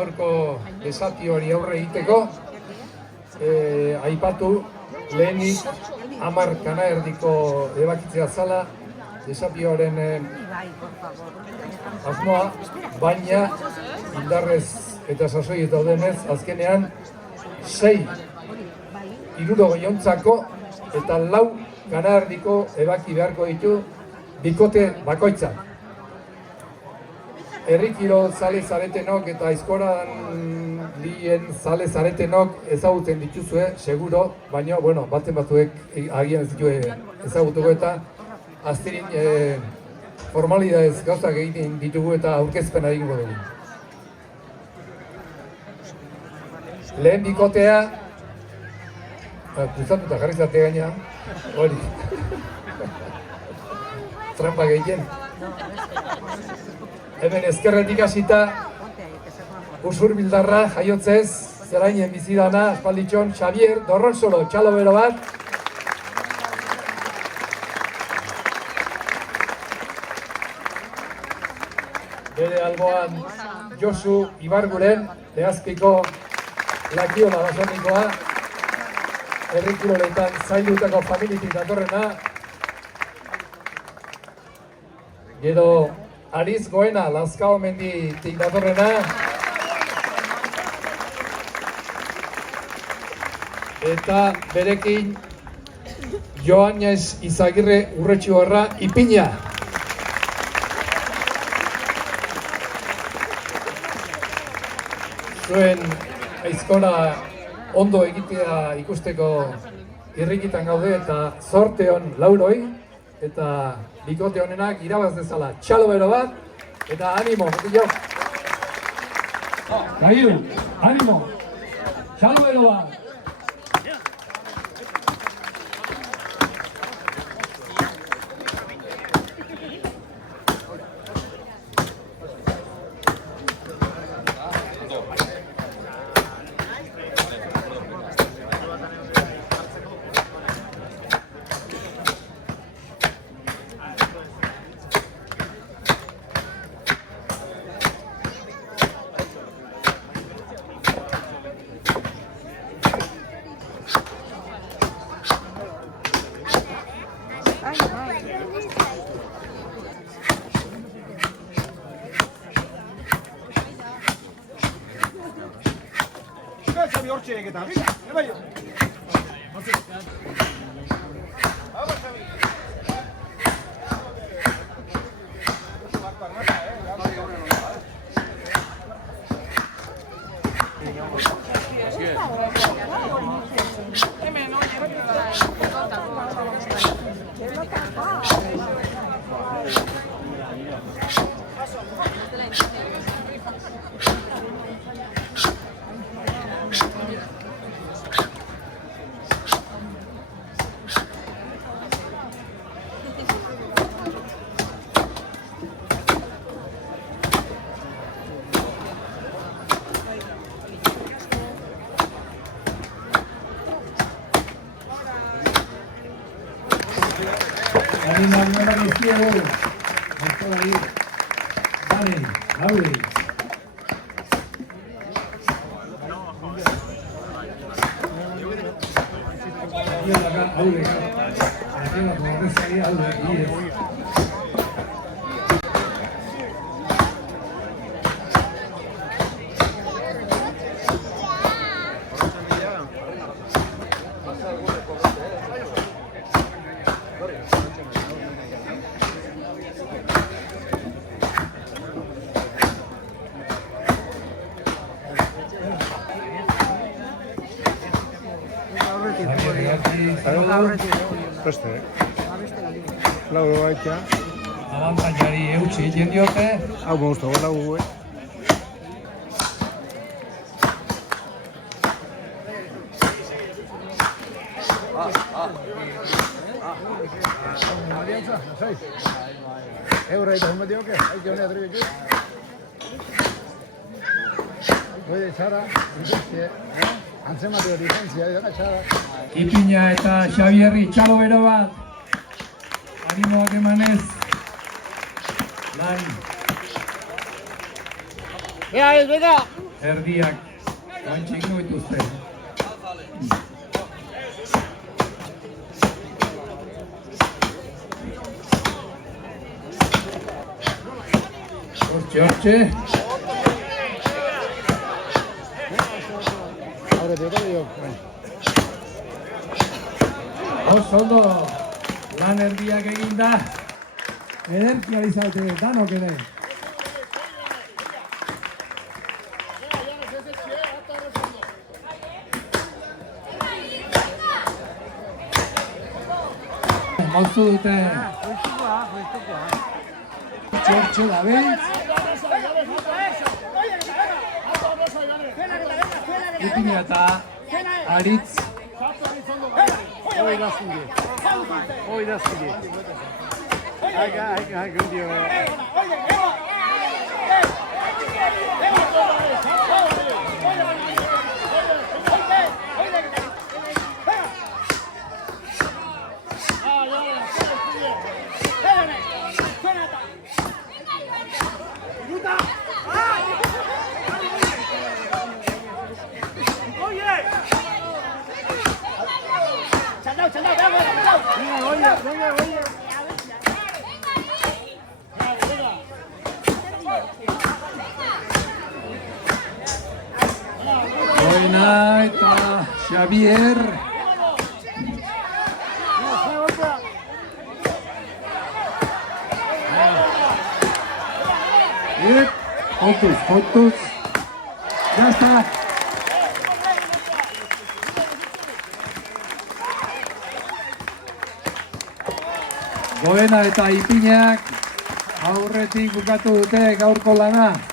gaurko desafioari aurre egiteko. Aipatu lehenik 10 kana erdiko ebakitzea zala desafioaren asmoa, baina indarrez eta sasoi eta daudenez azkenean 6 hirurogeiontzako eta 4 kana erdiko ebaki beharko ditu bikote bakoitzak. Herri kirol zale zaretenok eta aizkoran lien zale zaretenok ezagutzen dituzue, seguro, baina, bueno, batzen batzuek agian ez ditue ezagutuko eta azterin formalidadez gauzak egiten ditugu eta aurkezpen egingo dugu. Lehen bikotea, kruzatuta jarri zate gaina, hori, trampa gehien. Hemen ezkerretik hasita, Usur Bildarra jaiotzez, zerainen bizidana, aspalditxon, Xavier Dorronsolo, txalo bero bat. Bere alboan Josu Ibarguren, Lehazpiko Lakiola basanikoa, herri kiroletan zaildutako familitik datorrena. Gero Ariz Goena, Lazkao menditik datorrena. Eta berekin Joanes Izagirre Urretxuarra Ipina. Zuen aizkora ondo egitea ikusteko irrikitan gaude eta zorte hon lauroi eta bikote honenak irabaz dezala. Txalo bero bat eta animo, jo! Gaiu, animo! Txalo bero bat! Hortxe egetan, eba jo! Beste, lauro baita. Abantailari eutxi egin diote. Hau monstruo, lagu gue. Eura eta hunbat dioke, haike honea trebekio. Oide, txara, dituzte, antzemateo diferentzia, dira, txara. Ipina eta Xabierri txalo bero bat. Animoak emanez. Lan. Venga, venga. erdiak oantxe ingo dituzte. Hortxe. Aurretik, dio. Oso ondo, lan erdiak eginda. Ederkia izate, danok ere. Moztu dute. Txortxo da behitz. Ipina eta Aritz. Hoi da zindi. Haika, dio. Goena eta Xavier. Fotos. Ya está. Goena eta Ipinak aurretik bukatu dute gaurko lana.